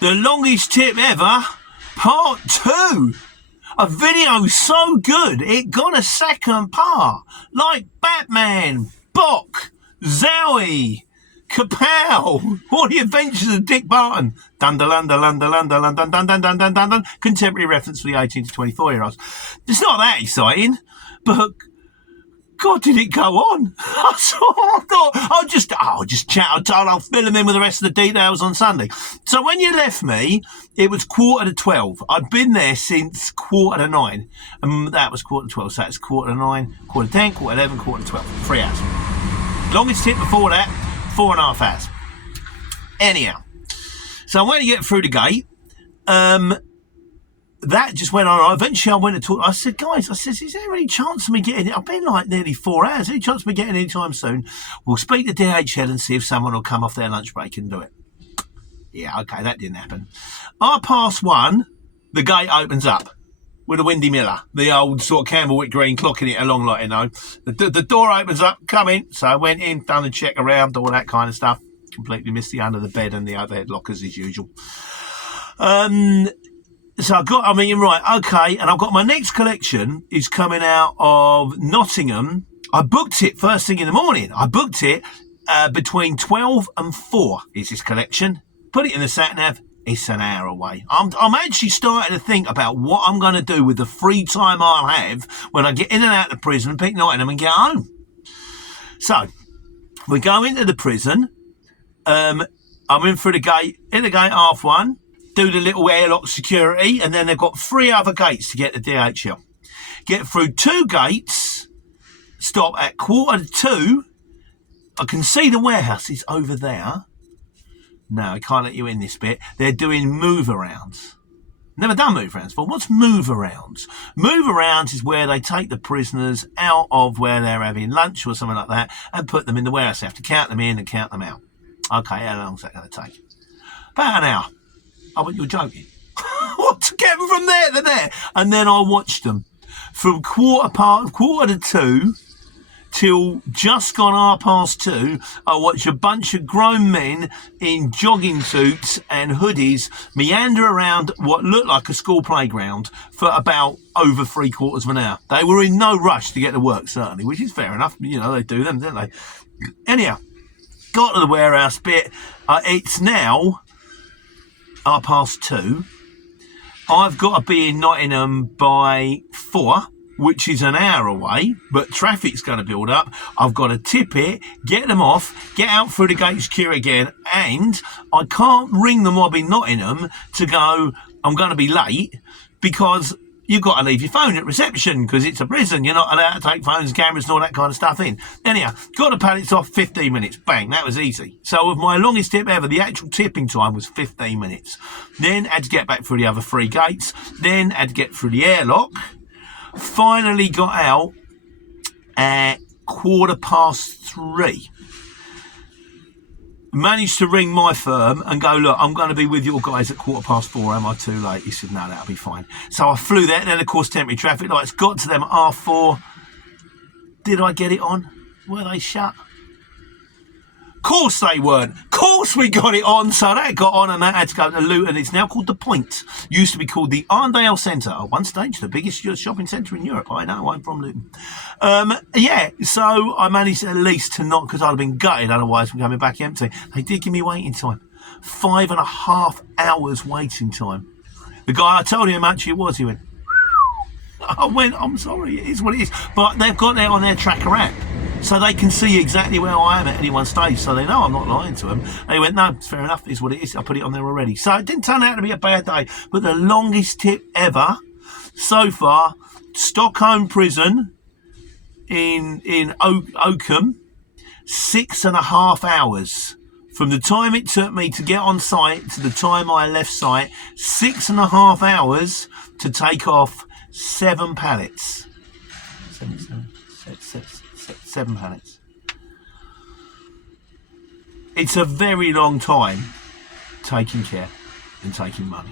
The longest tip ever, part 2. A video so good it got a second part. Like Batman, Bok, Zowie, Kapow, all the adventures of Dick Barton. Dun dun dun dun dun dun dun dun dun dun dun dun dun dun. Contemporary reference for the 18 to 24-year-olds. It's not that exciting, but God, did it go on? I thought I'll just chat. I'll fill them in with the rest of the details on Sunday. So when you left me, it was 11:45. I'd been there since 9:15, and that was 11:45. So that's 9:15, 10:10, 11:11, 12. 3 hours. Longest tip before that, 4.5 hours. Anyhow, so when you get through the gate, that just went on. Eventually I went to talk. I said, guys, is there any chance of me getting it? I've been like nearly 4 hours. Any chance of me getting any time soon? We'll speak to DHL and see if someone will come off their lunch break and do it. Yeah, okay, that didn't happen. 1:30, the gate opens up with a Windy Miller, the old sort of Campbellwick green, clocking it along like, you know. The door opens up, come in. So I went in, done a check around, all that kind of stuff. Completely missed the under the bed and the overhead lockers as usual. So right, okay, and I've got my next collection is coming out of Nottingham. I booked it first thing in the morning. I booked it between 12 and 4 is this collection. Put it in the sat-nav, it's an hour away. I'm actually starting to think about what I'm going to do with the free time I'll have when I get in and out of the prison, pick Nottingham and get home. So, we go into the prison. I'm in through the gate, in the gate 1:30. Do the little airlock security, and then they've got 3 other gates to get to DHL. Get through 2 gates, stop at 1:45. I can see the warehouse is over there. No, I can't let you in this bit. They're doing move-arounds. Never done move-arounds before. What's move-arounds? Move-arounds is where they take the prisoners out of where they're having lunch or something like that and put them in the warehouse. They have to count them in and count them out. Okay, how long is that going to take? About an hour. I went, you're joking. What, to get them from there to there? And then I watched them from 1:45 till just gone 2:30. I watched a bunch of grown men in jogging suits and hoodies meander around what looked like a school playground for about over 3/4 of an hour. They were in no rush to get to work, certainly, which is fair enough. You know, they do them, don't they? Anyhow, got to the warehouse bit. It's now 2:30. I've got to be in Nottingham by 4, which is an hour away, but traffic's going to build up. I've got to tip it, get them off, get out through the gate security again, and I can't ring them while I'm in Nottingham to go, I'm going to be late, because you've got to leave your phone at reception because it's a prison. You're not allowed to take phones, cameras and all that kind of stuff in. Anyhow, got the pallets off, 15 minutes. Bang, that was easy. So with my longest tip ever, the actual tipping time was 15 minutes. Then had to get back through the other 3 gates. Then had to get through the airlock. Finally got out at 3:15. Managed to ring my firm and go, look, I'm going to be with your guys at 4:15. Am I too late? He said, no, that'll be fine. So I flew there. Then, of course, temporary traffic lights got to them at 4:30. Did I get it on? Were they shut? Course they weren't. Course we got it on. So that got on and that had to go to Luton. It's now called The Point. Used to be called the Arndale Centre. At one stage, the biggest shopping centre in Europe. I know, I'm from Luton. Yeah, so I managed at least to not, because I'd have been gutted otherwise from coming back empty. They did give me waiting time. 5.5 hours waiting time. The guy, I told him how much it was, he went, I went, I'm sorry, it is what it is. But they've got that on their tracker app. So they can see exactly where I am at any one stage, so they know I'm not lying to them. And he went, no, it's fair enough, it's what it is. I put it on there already. So it didn't turn out to be a bad day. But the longest tip ever so far, Stockholm Prison in Oakham, 6.5 hours. From the time it took me to get on site to the time I left site, 6.5 hours to take off 7 pallets. 7 pallets. It's a very long time taking care and taking money.